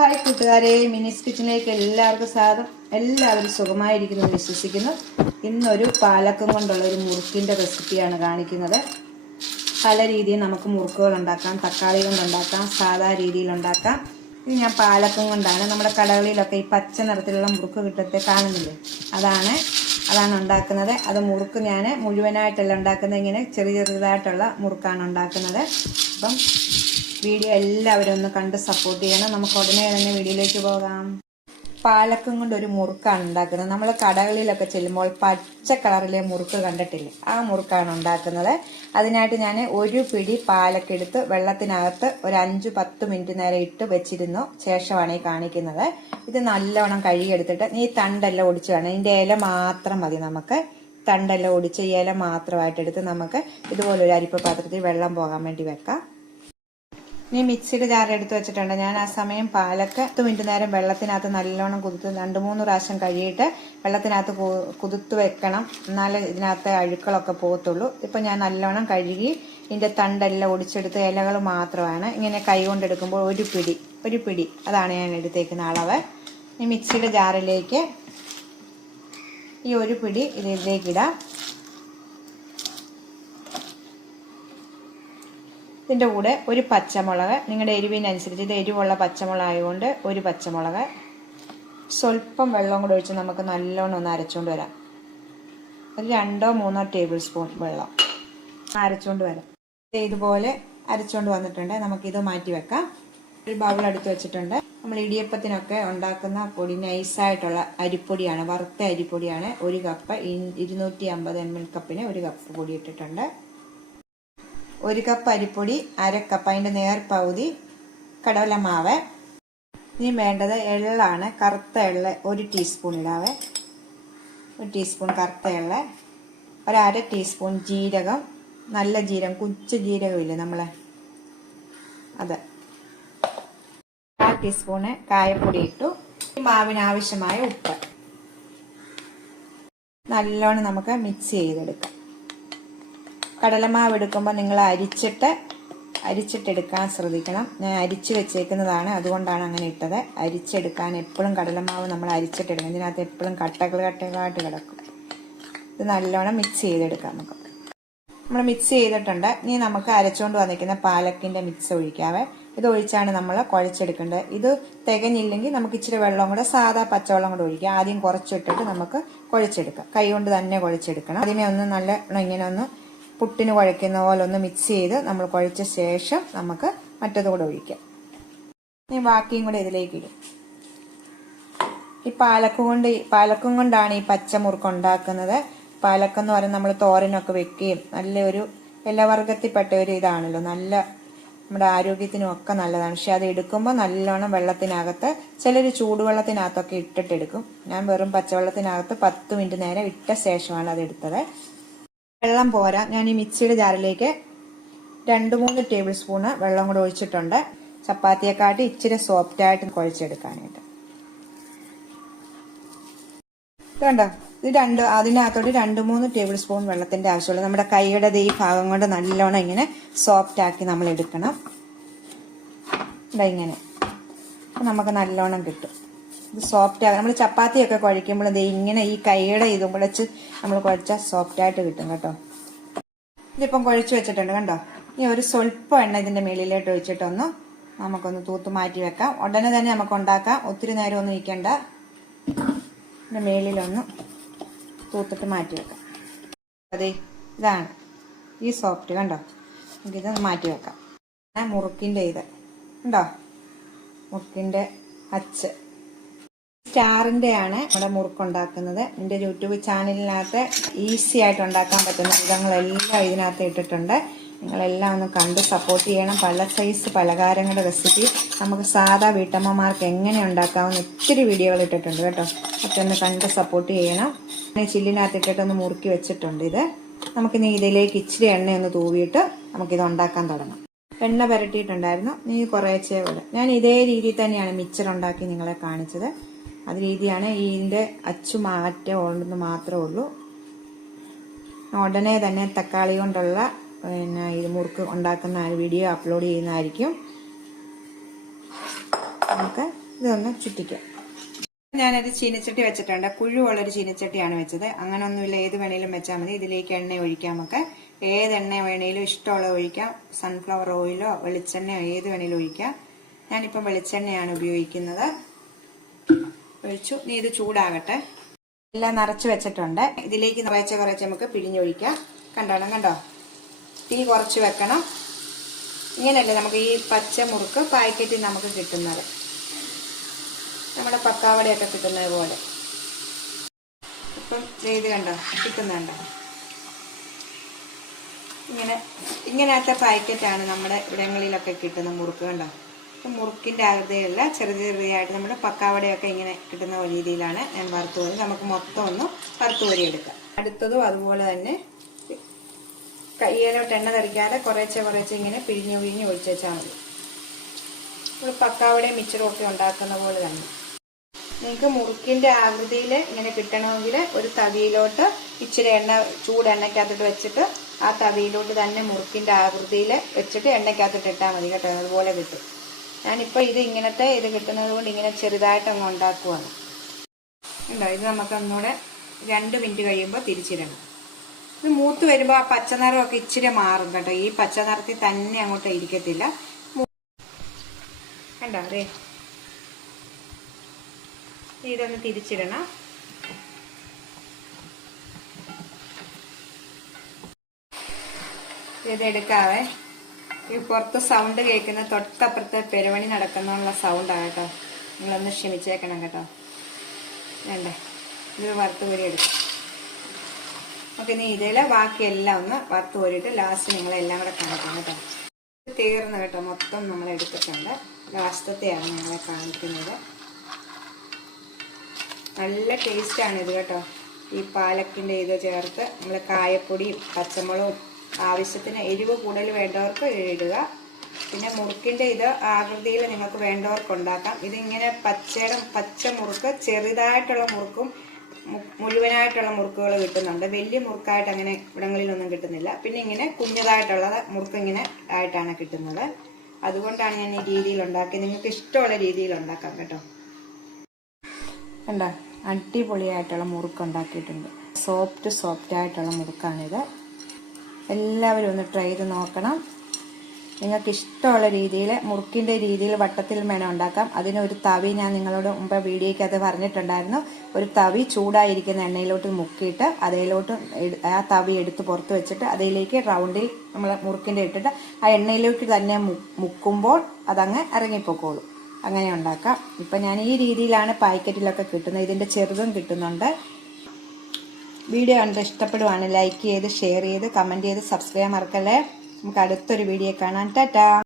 Hi കൂട്ടുകാരെ, മിനിസ് കിച്ചണിലേക്ക് എല്ലാവർക്കും സ്വാഗതം. എല്ലാവരും സുഖമായിരിക്കുന്നു വിശ്വസിക്കുന്നു. ഇന്നൊരു പാലക്കം കൊണ്ടുള്ള ഒരു മുറുക്കിൻ്റെ റെസിപ്പിയാണ് കാണിക്കുന്നത്. പല രീതിയിൽ നമുക്ക് മുറുക്കുകൾ ഉണ്ടാക്കാം. തക്കാളി കൊണ്ടുണ്ടാക്കാം, സാധാ രീതിയിൽ ഉണ്ടാക്കാം. ഇത് ഞാൻ പാലക്കം കൊണ്ടാണ്. നമ്മുടെ കടകളിലൊക്കെ ഈ പച്ച നിറത്തിലുള്ള മുറുക്ക് കിട്ടത്തെ കാണുന്നില്ലേ, അതാണ് ഉണ്ടാക്കുന്നത്. അത് മുറുക്ക് ഞാൻ മുഴുവനായിട്ടല്ല ഉണ്ടാക്കുന്നത്, ഇങ്ങനെ ചെറിയതായിട്ടുള്ള മുറുക്കാണ് ഉണ്ടാക്കുന്നത്. അപ്പം വീഡിയോ എല്ലാവരും ഒന്ന് കണ്ട് സപ്പോർട്ട് ചെയ്യണം. നമുക്ക് ഉടനെ തന്നെ വീഡിയോയിലേക്ക് പോകാം. പാലക്കം കൊണ്ട് ഒരു മുറുക്കാണ് ഉണ്ടാക്കുന്നത്. നമ്മൾ കടകളിലൊക്കെ ചെല്ലുമ്പോൾ പച്ച കളറിലെ മുറുക്ക് കണ്ടിട്ടില്ലേ, ആ മുറുക്കാണ് ഉണ്ടാക്കുന്നത്. അതിനായിട്ട് ഞാൻ ഒരു പിടി പാലക്കെടുത്ത് വെള്ളത്തിനകത്ത് ഒരു 5-10 മിനിറ്റ് നേരം ഇട്ട് വെച്ചിരുന്നു. ശേഷമാണ് ഈ കാണിക്കുന്നത്. ഇത് നല്ലവണ്ണം കഴുകിയെടുത്തിട്ട് ഈ തണ്ടെല്ലാം ഒടിച്ച് വേണം. ഇതിൻ്റെ ഇല മാത്രം മതി. നമുക്ക് തണ്ടെല്ലാം ഒടിച്ച് ഈ ഇല മാത്രമായിട്ട് എടുത്ത് നമുക്ക് ഇതുപോലെ ഒരു അരിപ്പ പാത്രത്തിൽ വെള്ളം പോകാൻ വേണ്ടി വെക്കാം. ഇനി മിക്സിയുടെ ജാർ എടുത്ത് വെച്ചിട്ടുണ്ട്. ഞാൻ ആ സമയം പാലക്ക് 10 മിനിറ്റ് നേരം വെള്ളത്തിനകത്ത് നല്ലോണം കുതിർത്ത് 2-3 പ്രാവശ്യം കഴുകിയിട്ട് വെള്ളത്തിനകത്ത് കുതിർത്ത് വെക്കണം. എന്നാലേ ഇതിനകത്ത് അഴുക്കളൊക്കെ പോകത്തുള്ളൂ. ഇപ്പം ഞാൻ നല്ലോണം കഴുകി ഇതിൻ്റെ തണ്ടെല്ലാം ഒടിച്ചെടുത്ത് ഇലകൾ മാത്രമാണ്. ഇങ്ങനെ കൈ കൊണ്ടെടുക്കുമ്പോൾ ഒരു പിടി അതാണ് ഞാൻ എടുത്തേക്കുന്ന അളവ്. ഈ മിക്സിയുടെ ജാറിലേക്ക് ഈ ഒരു പിടി ഇതിലേക്ക് ഇടാം. ഇതിൻ്റെ കൂടെ ഒരു പച്ചമുളക്, നിങ്ങളുടെ എരിവിനനുസരിച്ച്, ഇത് എരിവുള്ള പച്ചമുളക് ആയതുകൊണ്ട് ഒരു പച്ചമുളക്, സ്വല്പം വെള്ളം കൂടെ ഒഴിച്ച് നമുക്ക് നല്ലോണം ഒന്ന് അരച്ചുകൊണ്ട് വരാം. ഒരു 2-3 ടേബിൾ സ്പൂൺ വെള്ളം അരച്ചുകൊണ്ട് വരാം. ഇതുപോലെ അരച്ചുകൊണ്ട് വന്നിട്ടുണ്ട്. നമുക്കിത് മാറ്റി വെക്കാം. ഒരു ബൗൾ എടുത്ത് വെച്ചിട്ടുണ്ട്. നമ്മൾ ഇടിയപ്പത്തിനൊക്കെ ഉണ്ടാക്കുന്ന പൊടി, നൈസായിട്ടുള്ള അരിപ്പൊടിയാണ്, വറുത്ത അരിപ്പൊടിയാണ്. 1 കപ്പ് 250 ml കപ്പിന് 1 കപ്പ് പൊടി ഇട്ടിട്ടുണ്ട്. 1 കപ്പ് അരിപ്പൊടി, 1/2 കപ്പ്, അതിൻ്റെ നേർപകുതി കടലമാവ്. ഇനി വേണ്ടത് എള്ളാണ്. കറുത്ത എള്ള് 1 ടീസ്പൂൺ ഇടാവേ. 1 ടീസ്പൂൺ കറുത്ത എള്ള്, 1/2 ടീസ്പൂൺ ജീരകം, നല്ല ജീരകം, കുച്ചു ജീരകമില്ലേ നമ്മളെ, അത് 1/2 ടീസ്പൂണ് കായപ്പൊടി ഇട്ടു. ഈ മാവിന് ആവശ്യമായ ഉപ്പ്. നല്ലോണം നമുക്ക് മിക്സ് ചെയ്തെടുക്കാം. കടലമാവ് എടുക്കുമ്പോൾ നിങ്ങൾ അരിച്ചിട്ടെടുക്കാൻ ശ്രദ്ധിക്കണം. ഞാൻ അരിച്ച് വെച്ചേക്കുന്നതാണ്, അതുകൊണ്ടാണ് അങ്ങനെ ഇട്ടത്. അരിച്ചെടുക്കാൻ എപ്പോഴും കടലമാവ് നമ്മൾ അരിച്ചിട്ടെടുക്കണം. ഇതിനകത്ത് എപ്പോഴും കട്ടകളായിട്ട് കിടക്കും. ഇത് നല്ലോണം മിക്സ് ചെയ്തെടുക്കാം. നമ്മൾ മിക്സ് ചെയ്തിട്ടുണ്ട്. ഇനി നമുക്ക് അരച്ചുകൊണ്ട് വന്നിരിക്കുന്ന പാലക്കിൻ്റെ മിക്സ് ഒഴിക്കാവേ. ഇത് ഒഴിച്ചാണ് നമ്മൾ കുഴച്ചെടുക്കേണ്ടത്. ഇത് തികഞ്ഞില്ലെങ്കിൽ നമുക്ക് ഇച്ചിരി വെള്ളം കൂടെ, സാധാ പച്ചവെള്ളം കൂടെ ഒഴിക്കാം. ആദ്യം കുറച്ചിട്ടിട്ട് നമുക്ക് കുഴച്ചെടുക്കാം. കൈ കൊണ്ട് തന്നെ കുഴച്ചെടുക്കണം. അതിനെ ഒന്ന് നല്ല ഇങ്ങനെ ഒന്ന് പുട്ടിന് കുഴയ്ക്കുന്ന പോലെ ഒന്ന് മിക്സ് ചെയ്ത് നമ്മൾ കുഴച്ച ശേഷം നമുക്ക് മറ്റതുകൂടെ ഒഴിക്കാം. ഇനി ബാക്കിയും കൂടെ ഇതിലേക്ക് ഇടും. ഈ പാലക്കം കൊണ്ടാണ് ഈ പച്ചമുറുക്ക് ഉണ്ടാക്കുന്നത്. പാലക്കം എന്ന് പറയുന്നത് നമ്മൾ തോരനൊക്കെ വെക്കുകയും നല്ലൊരു ഇലവർഗത്തിൽപ്പെട്ട ഒരു ഇതാണല്ലോ, നല്ല നമ്മുടെ ആരോഗ്യത്തിനും ഒക്കെ നല്ലതാണ്. പക്ഷെ അത് എടുക്കുമ്പോൾ നല്ലോണം വെള്ളത്തിനകത്ത്, ചിലർ ചൂടുവെള്ളത്തിനകത്തൊക്കെ ഇട്ടിട്ടെടുക്കും. ഞാൻ വെറും പച്ചവെള്ളത്തിനകത്ത് 10 മിനിറ്റ് നേരം ഇട്ട ശേഷമാണ് അത് എടുത്തത്. വെള്ളം പോരാ. ഞാൻ ഈ മിക്സിയുടെ ജാറിലേക്ക് 2-3 ടേബിൾ സ്പൂണ് വെള്ളം കൂടെ ഒഴിച്ചിട്ടുണ്ട്. ചപ്പാത്തിയെക്കാട്ടി ഇച്ചിരി സോഫ്റ്റായിട്ട് കുഴച്ചെടുക്കാനായിട്ട്. കണ്ടോ, ഇത് അതിനകത്തോട്ട് 2-3 ടേബിൾ സ്പൂൺ വെള്ളത്തിന്റെ ആവശ്യമുള്ളൂ. നമ്മുടെ കൈയുടെ ഈ ഭാഗം കൊണ്ട് നല്ലോണം ഇങ്ങനെ സോഫ്റ്റ് ആക്കി നമ്മൾ എടുക്കണം. ഇങ്ങനെ നമുക്ക് നല്ലോണം കിട്ടും. ഇത് സോഫ്റ്റ് ആകും. നമ്മൾ ചപ്പാത്തിയൊക്കെ കുഴയ്ക്കുമ്പോൾ ഇങ്ങനെ ഈ കൈയുടെ ഇതും കുഴച്ച് നമ്മൾ കുഴച്ചാൽ സോഫ്റ്റ് ആയിട്ട് കിട്ടും കേട്ടോ. ഇതിപ്പം കുഴച്ച് വെച്ചിട്ടുണ്ട് കണ്ടോ. ഇനി ഒരു സ്വല്പം എണ്ണ ഇതിന്റെ മേളിലോട്ട് ഒഴിച്ചിട്ടൊന്ന് നമുക്കൊന്ന് തൂത്ത് മാറ്റി വെക്കാം. ഉടനെ തന്നെ നമുക്ക് ഉണ്ടാക്കാം. ഒത്തിരി നേരം ഒന്നും ഇരിക്കണ്ട. ഇതിന്റെ മേളിലൊന്ന് തൂത്തിട്ട് മാറ്റി വെക്കാം. അതെ, ഇതാണ് ഈ സോഫ്റ്റ് കണ്ടോ. നമുക്കിത് മാറ്റി വെക്കാം. മുറുക്കിന്റെ ഇത് കണ്ടോ, മുറുക്കിന്റെ അച്ച് സ്റ്റാറിന്റെ ആണ് നമ്മുടെ മുറുക്കുണ്ടാക്കുന്നത്. എൻ്റെ യൂട്യൂബ് ചാനലിനകത്ത് ഈസി ആയിട്ട് ഉണ്ടാക്കാൻ പറ്റുന്ന വിധങ്ങളെല്ലാം ഇതിനകത്ത് ഇട്ടിട്ടുണ്ട്. നിങ്ങളെല്ലാം ഒന്ന് കണ്ട് സപ്പോർട്ട് ചെയ്യണം. പല സൈസ് പലഹാരങ്ങളുടെ റെസിപ്പി നമുക്ക് സാധാ വീട്ടമ്മമാർക്ക് എങ്ങനെ ഉണ്ടാക്കാവുന്ന ഒത്തിരി വീഡിയോകൾ ഇട്ടിട്ടുണ്ട് കേട്ടോ. ഒക്കെ ഒന്ന് കണ്ട് സപ്പോർട്ട് ചെയ്യണം. ചില്ലിനകത്ത് ഇട്ടിട്ടൊന്ന് മുറുക്കി വെച്ചിട്ടുണ്ട്. ഇത് നമുക്കിനി ഇതിലേക്ക് ഇച്ചിരി എണ്ണയൊന്ന് തൂവിയിട്ട് നമുക്കിത് ഉണ്ടാക്കാൻ തുടങ്ങാം. എണ്ണ പുരട്ടിയിട്ടുണ്ടായിരുന്നു. നീ കുറേച്ചേ വിടും. ഞാൻ ഇതേ രീതിയിൽ തന്നെയാണ് മിക്സർ ഉണ്ടാക്കി നിങ്ങളെ കാണിച്ചത്. അത് രീതിയാണ്. ഇതിൻ്റെ അച്ചു മാറ്റം ഉണ്ടെന്ന് മാത്രമേ ഉള്ളൂ. ഉടനെ തന്നെ തക്കാളി കൊണ്ടുള്ള ഇത് മുറുക്ക് ഉണ്ടാക്കുന്ന വീഡിയോ അപ്ലോഡ് ചെയ്യുന്നതായിരിക്കും. നമുക്ക് ഇതൊന്ന് ചുറ്റിക്കാം. ഞാനൊരു ചീനച്ചട്ടി വെച്ചിട്ടുണ്ട്. കുഴുവുള്ളൊരു ചീനച്ചട്ടിയാണ് വെച്ചത്. അങ്ങനെ ഒന്നുമില്ല, ഏത് വേണേലും വെച്ചാൽ മതി. ഇതിലേക്ക് എണ്ണ ഒഴിക്കാം. നമുക്ക് ഏത് എണ്ണ വേണേലും ഇഷ്ടമുള്ള ഒഴിക്കാം. സൺഫ്ലവർ ഓയിലോ വെളിച്ചെണ്ണയോ ഏത് വേണേലും ഒഴിക്കാം. ഞാനിപ്പം വെളിച്ചെണ്ണയാണ് ഉപയോഗിക്കുന്നത്. ഒഴിച്ചു. നീ ഇത് ചൂടാകട്ടെ. എല്ലാം നിറച്ച് വെച്ചിട്ടുണ്ട്. ഇതിലേക്ക് കുറച്ച് നമുക്ക് പിഴിഞ്ഞൊഴിക്കാം. കണ്ടോ? തീ കുറച്ച് വെക്കണം. ഇങ്ങനെയല്ലേ നമുക്ക് ഈ പച്ച മുറുക്ക് പാക്കറ്റിൽ നമുക്ക് കിട്ടുന്നത്, നമ്മുടെ പക്കാവടയൊക്കെ കിട്ടുന്നത് പോലെ. ഇപ്പം ഇത് കണ്ടോ, കിട്ടുന്നുണ്ടോ? ഇങ്ങനത്തെ പാക്കറ്റാണ് നമ്മുടെ ഇവിടങ്ങളിലൊക്കെ കിട്ടുന്ന മുറുക്ക്. കണ്ടോ, മുറുക്കിന്റെ ആകൃതിയല്ല, ചെറുതായിട്ട് നമ്മുടെ പക്കാവടയൊക്കെ ഇങ്ങനെ കിട്ടുന്ന രീതിയിലാണ് ഞാൻ വറുത്ത് കോരി. നമുക്ക് മൊത്തം ഒന്ന് വറുത്ത് കോരി എടുക്കാം. അടുത്തതും അതുപോലെ തന്നെ കയ്യിലോട്ട് എണ്ണ തെറിക്കാതെ കുറേശ്ശെ ഇങ്ങനെ പിഴിഞ്ഞ് ഒഴിച്ച് വെച്ചാൽ മതി. നമ്മൾ പക്കാവടയും മിച്ചറും ഒക്കെ ഉണ്ടാക്കുന്ന പോലെ തന്നെ. നിങ്ങൾക്ക് മുറുക്കിന്റെ ആകൃതിയിൽ ഇങ്ങനെ കിട്ടണമെങ്കിൽ ഒരു തവിയിലോട്ട് ഇച്ചിരി ചൂടെണ്ണയ്ക്കകത്തിട്ട് വെച്ചിട്ട് ആ തവിയിലോട്ട് തന്നെ മുറുക്കിന്റെ ആകൃതിയിൽ വെച്ചിട്ട് എണ്ണയ്ക്കകത്തിട്ട് ഇട്ടാൽ മതി കേട്ടോ. അതുപോലെ കിട്ടും. ഞാനിപ്പോൾ ഇത് കിട്ടുന്നത് കൊണ്ട് ഇങ്ങനെ ചെറുതായിട്ട് അങ്ങ് ഉണ്ടാക്കുവാണ്. ഉണ്ടോ? ഇത് നമുക്ക് ഒന്നുകൂടെ 2 മിനിറ്റ് കഴിയുമ്പോൾ തിരിച്ചിടണം. ഇത് മൂത്ത് വരുമ്പോൾ ആ പച്ചനിറമൊക്കെ ഇച്ചിരി മാറും കേട്ടോ. ഈ പച്ചനിറത്തിൽ തന്നെ അങ്ങോട്ട് ഇരിക്കത്തില്ല. കണ്ടോ? അതെ, ഇതൊന്ന് തിരിച്ചിടണം. ഇതെടുക്കാവേ. ഈ പുറത്ത് സൗണ്ട് കേൾക്കുന്ന തൊട്ടപ്പുറത്ത് പെരുവണി നടക്കുന്നുള്ള സൗണ്ടാണ് കേട്ടോ. നിങ്ങളൊന്ന് ക്ഷമിച്ചേക്കണം കേട്ടോ. വേണ്ടേ, ഇത് വറുത്ത് കോരി എടുക്കാം. നമുക്ക് ഇനി ഇതിലെ ബാക്കിയെല്ലാം ഒന്ന് വറുത്ത് കോരിയിട്ട് ലാസ്റ്റ് നിങ്ങളെല്ലാം കൂടെ കാണിക്കാം കേട്ടോ. തീർന്നു കേട്ടോ, മൊത്തം നമ്മൾ എടുത്തിട്ടുണ്ട്. ലാസ്റ്റത്തെയാണ് ഞങ്ങളെ കാണിക്കുന്നത്. നല്ല ടേസ്റ്റാണ് ഇത് കേട്ടോ. ഈ പാലക്കിൻ്റെ ഇത് ചേർത്ത് നമ്മൾ കായപ്പൊടിയും പച്ചമുളകും ആവശ്യത്തിന് എരിവ് കൂടുതൽ വേണ്ടവർക്ക് ഇടുക. പിന്നെ മുറുക്കിൻ്റെ ഇത് ആകൃതിയിൽ നിങ്ങൾക്ക് വേണ്ടവർക്ക് ഉണ്ടാക്കാം. ഇതിങ്ങനെ പച്ച മുറുക്ക്, ചെറുതായിട്ടുള്ള മുറുക്കും മുഴുവനായിട്ടുള്ള മുറുക്കുകൾ കിട്ടുന്നുണ്ട്. വലിയ മുറുക്കായിട്ട് അങ്ങനെ ഇവിടങ്ങളിലൊന്നും കിട്ടുന്നില്ല. പിന്നെ ഇങ്ങനെ കുഞ്ഞതായിട്ടുള്ള മുറുക്ക് ഇങ്ങനെ ആയിട്ടാണ് കിട്ടുന്നത്. അതുകൊണ്ടാണ് ഞാൻ ഈ രീതിയിൽ ഉണ്ടാക്കിയത്. നിങ്ങൾക്ക് ഇഷ്ടമുള്ള രീതിയിൽ ഉണ്ടാക്കാം കേട്ടോ. കണ്ടോ, അടിപൊളിയായിട്ടുള്ള മുറുക്ക് ഉണ്ടാക്കിയിട്ടുണ്ട്. സോഫ്റ്റ് ആയിട്ടുള്ള മുറുക്കാണിത്. എല്ലാവരും ഒന്ന് ട്രൈ ചെയ്ത് നോക്കണം. നിങ്ങൾക്ക് ഇഷ്ടമുള്ള രീതിയിൽ മുറുക്കിൻ്റെ രീതിയിൽ വട്ടത്തിൽ വേണം ഉണ്ടാക്കാം. അതിനൊരു തവി ഞാൻ നിങ്ങളോട് മുമ്പ് വീഡിയോയ്ക്ക് അത് പറഞ്ഞിട്ടുണ്ടായിരുന്നു. ഒരു തവി ചൂടായിരിക്കുന്ന എണ്ണയിലോട്ട് മുക്കിയിട്ട് അതിലോട്ട് ആ തവി എടുത്ത് പുറത്ത് വെച്ചിട്ട് അതിലേക്ക് റൗണ്ടിൽ നമ്മൾ മുറുക്കിൻ്റെ ഇട്ടിട്ട് ആ എണ്ണയിലേക്ക് തന്നെ മുക്കുമ്പോൾ അതങ്ങ് ഇറങ്ങിപ്പോക്കോളും. അങ്ങനെ ഉണ്ടാക്കാം. ഇപ്പം ഞാൻ ഈ രീതിയിലാണ് പാക്കറ്റിലൊക്കെ കിട്ടുന്നത്. ഇതിൻ്റെ ചെറുതും കിട്ടുന്നുണ്ട്. വീഡിയോ കണ്ട് ഇഷ്ടപ്പെടുവാണ് ലൈക്ക് ചെയ്ത് ഷെയർ ചെയ്ത് കമൻറ്റ് ചെയ്ത് സബ്സ്ക്രൈബ് മറക്കല്ലേ. നമുക്ക് അടുത്തൊരു വീഡിയോ കാണാം. ടാറ്റാ.